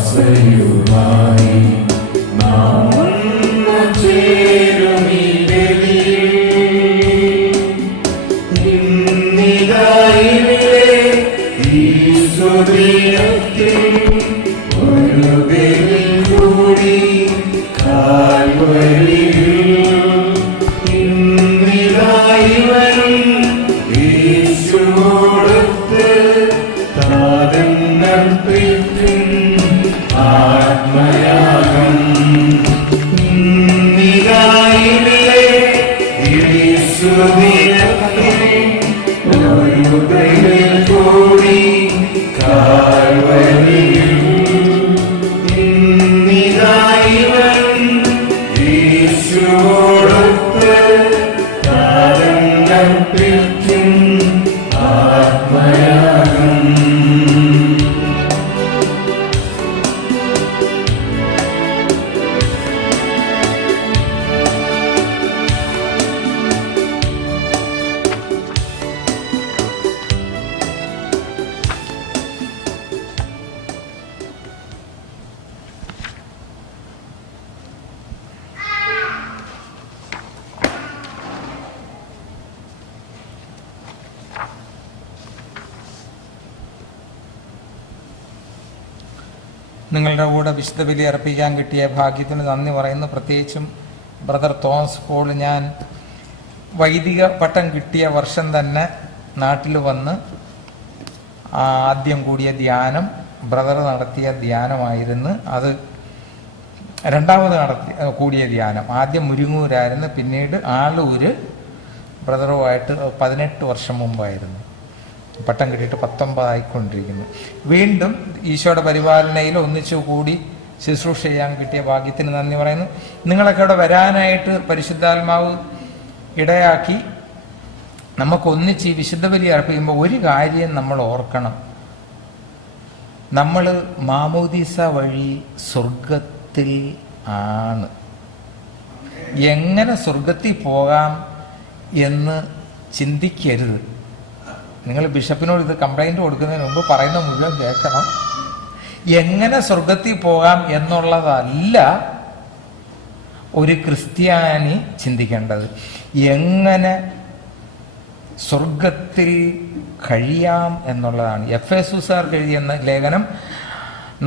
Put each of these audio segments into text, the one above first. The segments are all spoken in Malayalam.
ആശയുമായി നാം ചേരുമീ ബലിയിൽ. ഇന്നിതായിലെ ഈ സുദിനത്തിൽ ഒരു ബലി കൂടി കാൽവരിയിൽ. ഇന്നിതായിവരും യേശുവോടൊത്ത് താതന്നർപ്പിക്കും ആത്മയാഗം. ഇന്നിതായിലെ ഈ സുദിനത്തിൽ ഒരു ബലി കൂടി കാൽവരിയിൽ. ഇന്നിതായിവരും യേശുവോടൊത്ത് താതന്നർപ്പിക്കും ആത്മയാഗം. നിങ്ങളുടെ കൂടെ വിശുദ്ധ ബലി അർപ്പിക്കാൻ കിട്ടിയ ഭാഗ്യത്തിന് നന്ദി പറയുന്നു. പ്രത്യേകിച്ചും ബ്രദർ തോമസ് പോൾ, ഞാൻ വൈദിക പട്ടം കിട്ടിയ വർഷം തന്നെ നാട്ടിൽ വന്ന് ആദ്യം കൂടിയ ധ്യാനം ബ്രദർ നടത്തിയ ധ്യാനമായിരുന്നു. അത് രണ്ടാമത് കൂടിയ ധ്യാനം ആദ്യം മുരിങ്ങൂരായിരുന്നു, പിന്നീട് ആളൂര് ബ്രദറുമായിട്ട് 18 വർഷം മുമ്പായിരുന്നു. പട്ടം കിട്ടിയിട്ട് 19 ആയിക്കൊണ്ടിരിക്കുന്നു. വീണ്ടും ഈശോയുടെ പരിപാലനയിൽ ഒന്നിച്ചു കൂടി ശുശ്രൂഷ ചെയ്യാൻ കിട്ടിയ ഭാഗ്യത്തിന് നന്ദി പറയുന്നു. നിങ്ങളൊക്കെ അവിടെ വരാനായിട്ട് പരിശുദ്ധാത്മാവ് ഇടയാക്കി നമുക്കൊന്നിച്ച് ഈ വിശുദ്ധ ബലി അർപ്പിക്കുമ്പോൾ ഒരു കാര്യം നമ്മൾ ഓർക്കണം. നമ്മൾ മാമോദീസ വഴി സ്വർഗത്തിൽ ആണ്. എങ്ങനെ സ്വർഗത്തിൽ പോകാം എന്ന് ചിന്തിക്കരുത്. നിങ്ങൾ ബിഷപ്പിനോട് ഇത് കംപ്ലൈൻറ്റ് കൊടുക്കുന്നതിന് മുമ്പ് പറയുന്ന മുഴുവൻ കേൾക്കണം. എങ്ങനെ സ്വർഗത്തിൽ പോകാം എന്നുള്ളതല്ല ഒരു ക്രിസ്ത്യാനി ചിന്തിക്കേണ്ടത്. എങ്ങനെ സ്വർഗത്തിൽ കഴിയാം എന്നുള്ളതാണ്. എഫേസുസാർക്ക് എഴുതിയ ലേഖനം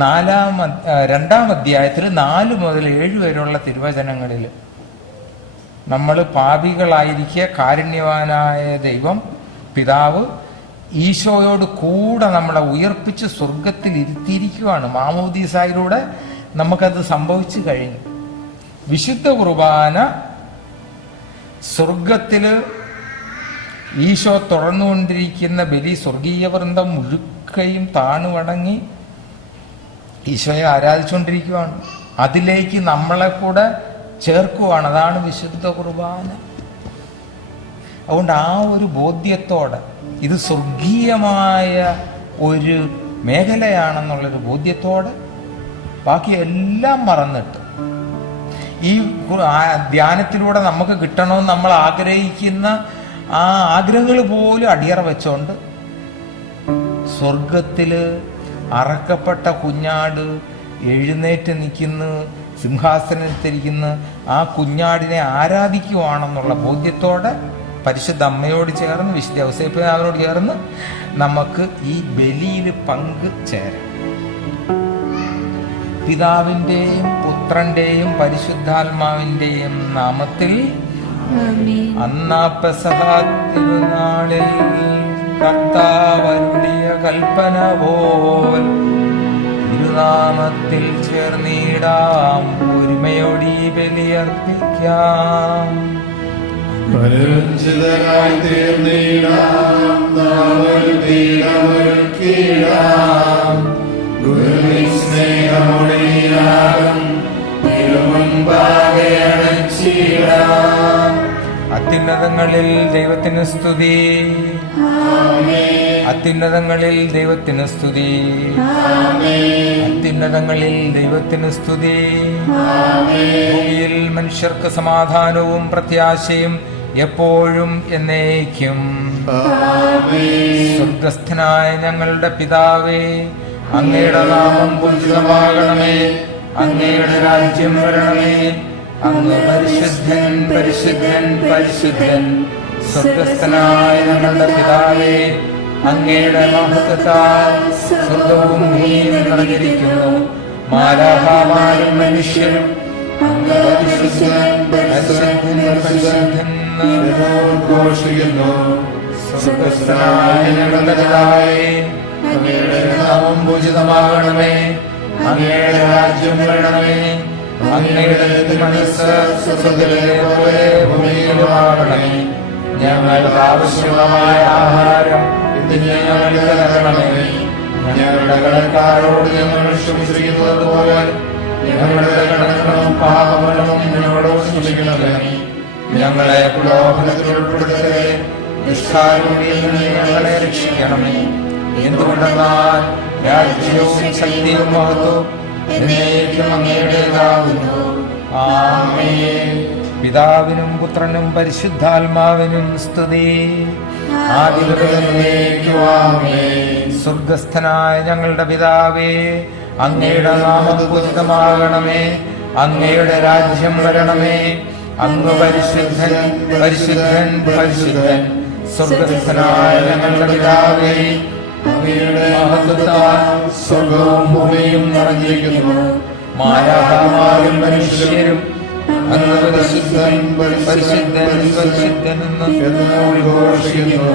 2-ാം അധ്യായത്തിൽ 4 മുതൽ 7 വരെയുള്ള തിരുവചനങ്ങളിൽ നമ്മൾ പാപികളായിരിക്കെ കാരുണ്യവാനായ ദൈവം പിതാവ് ഈശോയോട് കൂടെ നമ്മളെ ഉയർപ്പിച്ച് സ്വർഗത്തിൽ ഇരുത്തിയിരിക്കുകയാണ്. മാമോദീസായിലൂടെ നമുക്കത് സംഭവിച്ചു കഴിഞ്ഞു. വിശുദ്ധ കുർബാന സ്വർഗത്തിൽ ഈശോ തുടർന്നുകൊണ്ടിരിക്കുന്ന ബലി സ്വർഗീയ വൃന്ദം മുഴുക്കയും താണുവണങ്ങി ഈശോയെ ആരാധിച്ചുകൊണ്ടിരിക്കുകയാണ്. അതിലേക്ക് നമ്മളെ കൂടെ ചേർക്കുവാണ്. അതാണ് വിശുദ്ധ കുർബാന. അതുകൊണ്ട് ആ ഒരു ബോധ്യത്തോടെ ഇത് സ്വർഗീയമായ ഒരു മേഖലയാണെന്നുള്ളൊരു ബോധ്യത്തോടെ ബാക്കി എല്ലാം മറന്നിട്ട് ഈ ധ്യാനത്തിലൂടെ നമുക്ക് കിട്ടണമെന്ന് നമ്മൾ ആഗ്രഹിക്കുന്ന ആ ആഗ്രഹങ്ങൾ പോലും അടിയറ വെച്ചോണ്ട് സ്വർഗത്തില് അറക്കപ്പെട്ട കുഞ്ഞാട് എഴുന്നേറ്റ് നിൽക്കുന്നു, സിംഹാസനത്തിരിക്കുന്നു, ആ കുഞ്ഞാടിനെ ആരാധിക്കുവാണെന്നുള്ള ബോധ്യത്തോടെ പരിശുദ്ധ അമ്മയോട് ചേർന്ന് വിശുദ്ധ ഔസേപ്പിതാവിനോട് ചേർന്ന് നമുക്ക് ഈ ബലിയിൽ പങ്ക് ചേരാം. പിതാവിൻ്റെയും പുത്രന്റെയും പരിശുദ്ധാത്മാവിൻ്റെയും നാമത്തിൽ. അന്നാ പെസഹ തിരുനാളിൽ കർത്താവരുളിയ കൽപ്പന പോൽ തിരുനാമത്തിൽ ചേർന്നിടാം, ഒരുമയോടി ബലിയർപ്പിക്കാം. പരിചിതരായി തീർന്നിടാം, നാമൊരുക്കിടാം, ഗുരുവിൻ സ്നേഹമൊഴിയാകും തിരുമുൻപാകെ അണച്ചിടാം. അത്യുന്നതങ്ങളിൽ ദൈവത്തിന് സ്തുതി, അത്യുന്നതങ്ങളിൽ ദൈവത്തിന് സ്തുതി, അത്യുന്നതങ്ങളിൽ ദൈവത്തിന് സ്തുതി. ഭൂമിയിൽ മനുഷ്യർക്ക് സമാധാനവും പ്രത്യാശയും എപ്പോഴും എന്നേക്കും. സ്വർഗസ്ഥനായ ഞങ്ങളുടെ പിതാവേ, അങ്ങയുടെ നാമം പൂജിതമാകണമേ. അങ്ങയുടെ രാജ്യം വരണമേ. അങ്ങ് പരിശുദ്ധൻ പരിശുദ്ധൻ പരിശുദ്ധൻ. സ്വർഗ്ഗസ്ഥനായ ഞങ്ങളുടെ പിതാവേ, അങ്ങയുടെ മഹത്വത്താൽ സ്വർഗ്ഗവും ഭൂമിയും നിറഞ്ഞിരിക്കുന്നു. മാലാഖമാരും മനുഷ്യരും അങ്ങ് പരിശുദ്ധൻ പരിശുദ്ധൻ പരിശുദ്ധൻ ഘോഷിക്കുന്നു. സ്വർഗ്ഗസ്ഥനായ ഞങ്ങളുടെ പിതാവേ, അങ്ങയുടെ നാമം പൂജിതമാകണമേ. അങ്ങയുടെ രാജ്യം വരണമേ. അങ്ങയുടെ മനസ്സ് സ്വർഗ്ഗത്തിലെ പോലെ ഭൂമിയിലുമാകണമേ. ഞങ്ങൾക്ക് ആവശ്യമായ ആഹാരം ഇന്ന് ഞങ്ങൾക്ക് തരണമേ. ഞങ്ങളുടെ കടക്കാരോട് ഞങ്ങൾ ക്ഷമിച്ചിരിക്കുന്നത് പോലെ ഞങ്ങളുടെ കടങ്ങളും പാപങ്ങളും ഞങ്ങളോട് ക്ഷമിക്കണമേ. ഞങ്ങളെ പ്രലോഭനത്തിൽ ഉൾപ്പെടുത്തരുതേ, ദുഷ്ടാരൂപിയിൽ നിന്ന് ഞങ്ങളെ രക്ഷിക്കണമേ. എന്തുകൊണ്ടെന്നാൽ രാജ്യവും ശക്തിയും മഹത്വവും എന്നേക്കും അങ്ങയുടേതാകുന്നു. ആമേൻ. പിതാവിനും പുത്രനും പരിശുദ്ധാത്മാവിനും സ്തുതി. സ്വർഗ്ഗസ്ഥനായ ഞങ്ങളുടെ പിതാവേ, അങ്ങയുടെ നാമം പൂജിതമാകണമേ. അങ്ങയുടെ രാജ്യം വരണമേ. അങ്ങ് പരിശുദ്ധൻ പരിശുദ്ധൻ പരിശുദ്ധൻ. സ്വർഗ്ഗസ്ഥനായ ഞങ്ങളുടെ പിതാവേ, അങ്ങയുടെ മഹത്വത്താൽ സ്വർഗ്ഗവും ഭൂമിയും നിറഞ്ഞിരിക്കുന്നു. മാലാഖമാരും മനുഷ്യരും അങ്ങ് പരിശുദ്ധൻ പരിശുദ്ധൻ പരിശുദ്ധൻ എന്ന് ഘോഷിക്കുന്നു.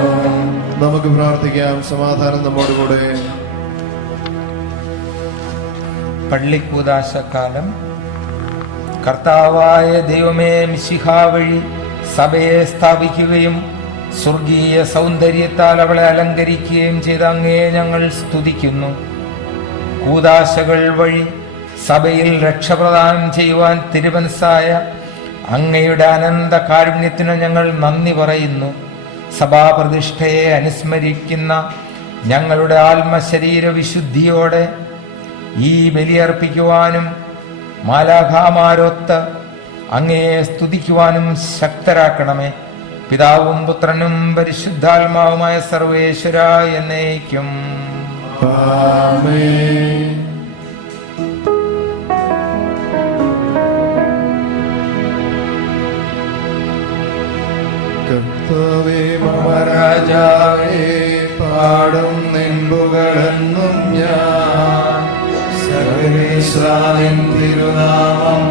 നമുക്ക് പ്രാർത്ഥിക്കാം. സമാധാനം നമ്മോടുകൂടെ. പള്ളിക്കൂദാശക്കാലം. കർത്താവായ ദൈവമേ, മിശിഹാ വഴി സഭയെ സ്ഥാപിക്കുകയും സ്വർഗീയ സൗന്ദര്യത്താൽ അവളെ അലങ്കരിക്കുകയും ചെയ്ത അങ്ങയെ ഞങ്ങൾ സ്തുതിക്കുന്നു. കൂദാശകൾ വഴി സഭയിൽ രക്ഷപ്രദാനം ചെയ്യുവാൻ തിരുമനസ്സായ അങ്ങയുടെ അനന്ത കാരുണ്യത്തിന് ഞങ്ങൾ നന്ദി പറയുന്നു. സഭാപ്രതിഷ്ഠയെ അനുസ്മരിക്കുന്ന ഞങ്ങളുടെ ആത്മശരീര വിശുദ്ധിയോടെ ഈ ബലിയർപ്പിക്കുവാനും മാലാഖമാരൊത്ത് അങ്ങയെ സ്തുതിക്കുവാനും ശക്തരാക്കണമേ. പിതാവും പുത്രനും പരിശുദ്ധാത്മാവുമായ സർവേശ്വര എന്നേക്കും. ആമേൻ. കർത്താവേ മഹാരാജാവേ, പാടും നിൻപുകളെന്നും ഞാൻ. സർവേശ്വരാ നിൻ തിരുനാമം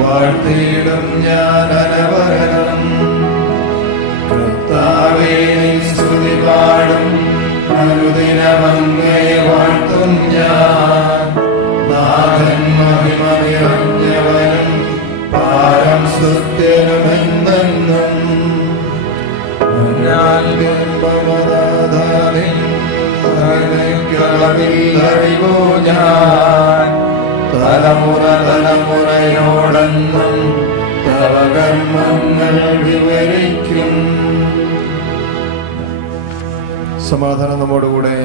വാഴ്ത്തിയിടും ഞാൻ അനവരതം. കർത്താവേ നിൻ സ്തുതി പാടും അനുദിനമങ്ങയെ വാഴ്ത്തും ഞാൻ. നാഥൻ മഹിമ നിറഞ്ഞവനും പാരം സ്തുത്യനുമെന്നെന്നും. അറിവോ ഞാൻ തലമുറ തലമുറയോടെന്നും തവ കർമ്മങ്ങൾ വിവരിക്കും. സമാധാനം നമ്മോടുകൂടെ.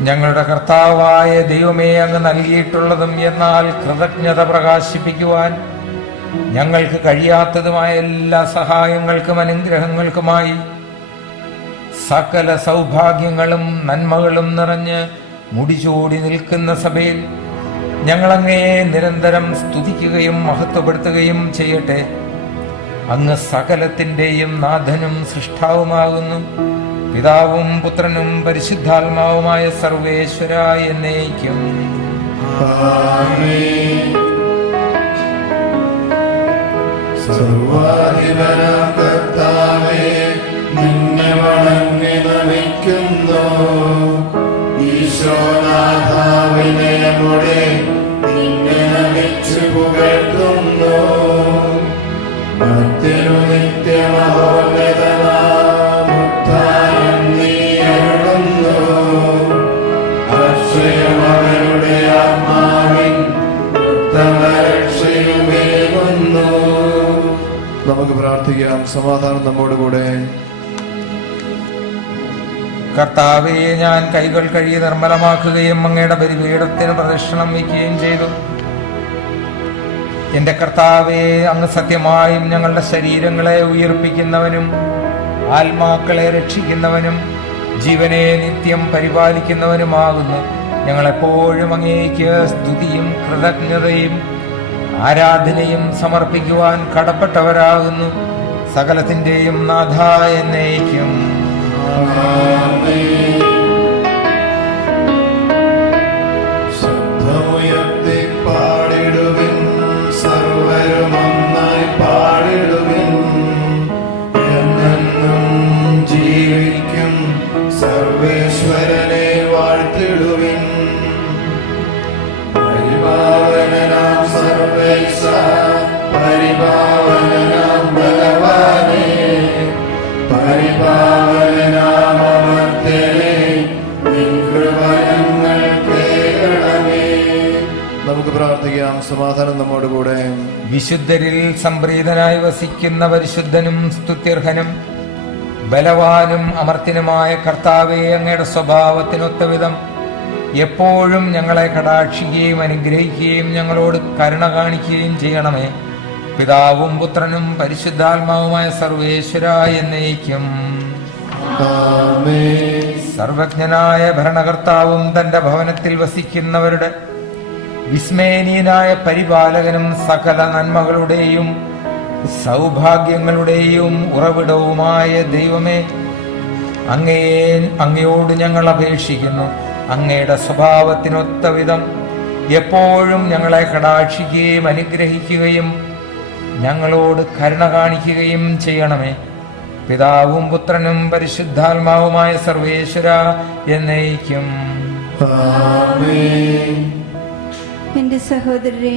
ഞങ്ങളുടെ കർത്താവായ ദൈവമേ, അങ്ങ് നൽകിയിട്ടുള്ളതും എന്നാൽ കൃതജ്ഞത പ്രകാശിപ്പിക്കുവാൻ ഞങ്ങൾക്ക് കഴിയാത്തതുമായ എല്ലാ സഹായങ്ങൾക്കും അനുഗ്രഹങ്ങൾക്കുമായി സകല സൗഭാഗ്യങ്ങളും നന്മകളും നിറഞ്ഞ് മുടിചൂടി നിൽക്കുന്ന സഭയിൽ ഞങ്ങളങ്ങയെ നിരന്തരം സ്തുതിക്കുകയും മഹത്വപ്പെടുത്തുകയും ചെയ്യട്ടെ. അങ്ങ് സകലത്തിൻ്റെയും നാഥനും സൃഷ്ടാവുമാകുന്നു. പിതാവും പുത്രനും പരിശുദ്ധാത്മാവുമായ സർവേശ്വര എന്നേക്കും. സർവാധിപനാം കർത്താവേ, നിന്നെ വണങ്ങി നമിക്കുന്നു. ഈശോനാഥാവിനയമുടെ നിന്നെ നമിച്ചു പുകഴ്ത്തുന്നു. മധ്യനു നിത്യമഹോന്നതനാമുത്ഥാനം നീ അരുളുന്നു. അക്ഷയമവരുടെ ആത്മാവിൻ ഉത്തമരക്ഷയുമേകുന്നു. നമുക്ക് പ്രാർത്ഥിക്കാം. സമാധാനം നമ്മോടുകൂടെ. കർത്താവെ, ഞാൻ കൈകൾ കഴുകി നിർമ്മലമാക്കുകയും അങ്ങയുടെ ബലിപീഠത്തിന് പ്രദക്ഷിണം വയ്ക്കുകയും ചെയ്തു. എന്റെ കർത്താവെ, അങ്ങ് സത്യമായും ഞങ്ങളുടെ ശരീരങ്ങളെ ഉയർപ്പിക്കുന്നവനും ആത്മാക്കളെ രക്ഷിക്കുന്നവനും ജീവനെ നിത്യം പരിപാലിക്കുന്നവനുമാകുന്നു. ഞങ്ങളെപ്പോഴും അങ്ങേക്ക് സ്തുതിയും കൃതജ്ഞതയും ആരാധനയും സമർപ്പിക്കുവാൻ കടപ്പെട്ടവരാകുന്നു. സകലത്തിന്റെയും നാഥ എന്നേക്കും. ശബ്ദമുയർത്തി പാടിടുവിൻ, സർവരും ഒന്നായി പാടിടുവിൻ. എന്നെന്നും ജീവിക്കും സർവേശ്വരനെ വാഴ്ത്തിടുവിൻ. പരിപാവനനാം സർവേശ, പരിപാവനനാം ബലവാനേ, പരിപാവനനാം അമർത്യനേ, നിൻ കൃപ ഞങ്ങൾ കേൾക്കണമേ. നമുക്ക് പ്രാർത്ഥിക്കാം. സമാധാനം നമ്മോടുകൂടെ. വിശുദ്ധരിൽ സംപ്രീതനായി വസിക്കുന്ന പരിശുദ്ധനും സ്തുത്യർഹനും ബലവാനും അമർത്തിനുമായ കർത്താവെ, അങ്ങയുടെ സ്വഭാവത്തിനൊത്ത വിധം എപ്പോഴും ഞങ്ങളെ കടാക്ഷിക്കുകയും അനുഗ്രഹിക്കുകയും ഞങ്ങളോട് കരുണ കാണിക്കുകയും ചെയ്യണമേ. പിതാവും പുത്രനും പരിശുദ്ധാത്മാവുമായ സർവേശ്വര എന്നേക്കും. സർവജ്ഞനായ ഭരണകർത്താവും തന്റെ ഭവനത്തിൽ വസിക്കുന്നവരുടെ വിസ്മയനീയനായ പരിപാലകനും സകല നന്മകളുടെയും സൗഭാഗ്യങ്ങളുടെയും ഉറവിടവുമായ ദൈവമേ, അങ്ങയോട് ഞങ്ങൾ അപേക്ഷിക്കുന്നു. അങ്ങയുടെ സ്വഭാവത്തിനൊത്ത വിധം എപ്പോഴും ഞങ്ങളെ കടാക്ഷിക്കുകയും അനുഗ്രഹിക്കുകയും ഞങ്ങളോട് കരുണ കാണിക്കുകയും ചെയ്യണമേ. പിതാവും പുത്രനും പരിശുദ്ധാത്മാവുമായ സർവേശ്വര എന്നേക്കും. എൻ്റെ സഹോദരരെ,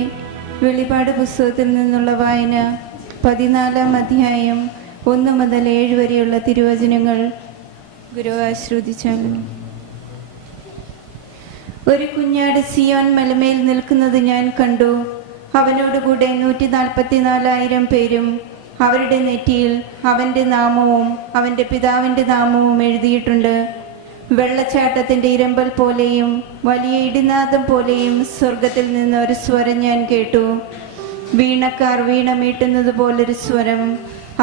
വെളിപാട് പുസ്തകത്തിൽ നിന്നുള്ള വായന 14-ാം അധ്യായം 1 മുതൽ 7 വരെയുള്ള തിരുവചനങ്ങൾ ഗുരു ആശ്രവദിച്ചാലും. ഒരു കുഞ്ഞാട് സിയോൻ മലമേൽ നിൽക്കുന്നത് ഞാൻ കണ്ടു. അവനോടുകൂടെ 144,000 പേരും. അവരുടെ നെറ്റിയിൽ അവന്റെ നാമവും അവന്റെ പിതാവിന്റെ നാമവും എഴുതിയിട്ടുണ്ട്. വെള്ളച്ചാട്ടത്തിന്റെ ഇരമ്പൽ പോലെയും വലിയ ഇടിനാദം പോലെയും സ്വർഗത്തിൽ നിന്ന് ഒരു സ്വരം ഞാൻ കേട്ടു. വീണക്കാർ വീണ മീട്ടുന്നത് പോലൊരു സ്വരം.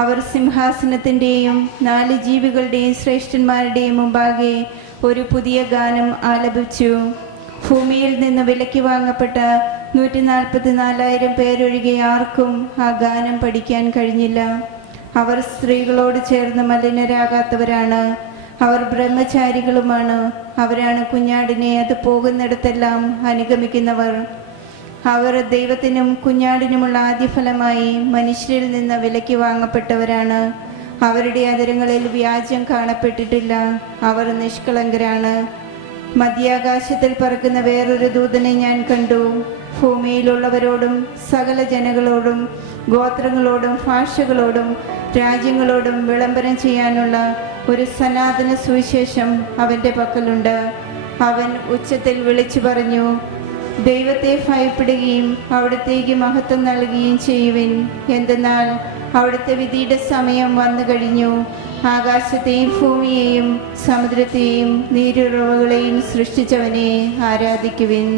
അവർ സിംഹാസനത്തിന്റെയും 4 ജീവികളുടെയും ശ്രേഷ്ഠന്മാരുടെയും മുമ്പാകെ ഒരു പുതിയ ഗാനം ആലപിച്ചു. ഭൂമിയിൽ നിന്ന് വിലയ്ക്ക് വാങ്ങപ്പെട്ട 144,000 പേരൊഴികെ ആർക്കും ആ ഗാനം പഠിക്കാൻ കഴിഞ്ഞില്ല. അവർ സ്ത്രീകളോട് ചേർന്ന് മലിനരാകാത്തവരാണ്. അവർ ബ്രഹ്മചാരികളുമാണ്. അവരാണ് കുഞ്ഞാടിനെ അത് പോകുന്നിടത്തെല്ലാം അനുഗമിക്കുന്നവർ. അവർ ദൈവത്തിനും കുഞ്ഞാടിനുമുള്ള ആദ്യഫലമായി മനുഷ്യരിൽ നിന്ന് വിലയ്ക്ക് വാങ്ങപ്പെട്ടവരാണ്. അവരുടെ അധരങ്ങളിൽ വ്യാജം കാണപ്പെട്ടിട്ടില്ല. അവർ നിഷ്കളങ്കരാണ്. മധ്യാകാശത്തിൽ പറക്കുന്ന വേറൊരു ദൂതനെ ഞാൻ കണ്ടു. ഭൂമിയിലുള്ളവരോടും സകല ജനങ്ങളോടും ഗോത്രങ്ങളോടും ഭാഷകളോടും രാജ്യങ്ങളോടും വിളംബരം ചെയ്യാനുള്ള ഒരു സനാതന സുവിശേഷം അവൻ്റെ പക്കലുണ്ട്. അവൻ ഉച്ചത്തിൽ വിളിച്ചു പറഞ്ഞു, ദൈവത്തെ ഭയപ്പെടുകയും അവിടത്തേക്ക് മഹത്വം നൽകുകയും ചെയ്യുവിൻ. എന്തെന്നാൽ അവിടുത്തെ വിധിയുടെ സമയം വന്നു കഴിഞ്ഞു. ആകാശത്തെയും ഭൂമിയെയും സമുദ്രത്തെയും നീരുറവുകളെയും സൃഷ്ടിച്ചവനെ ആരാധിക്കുവിൻ.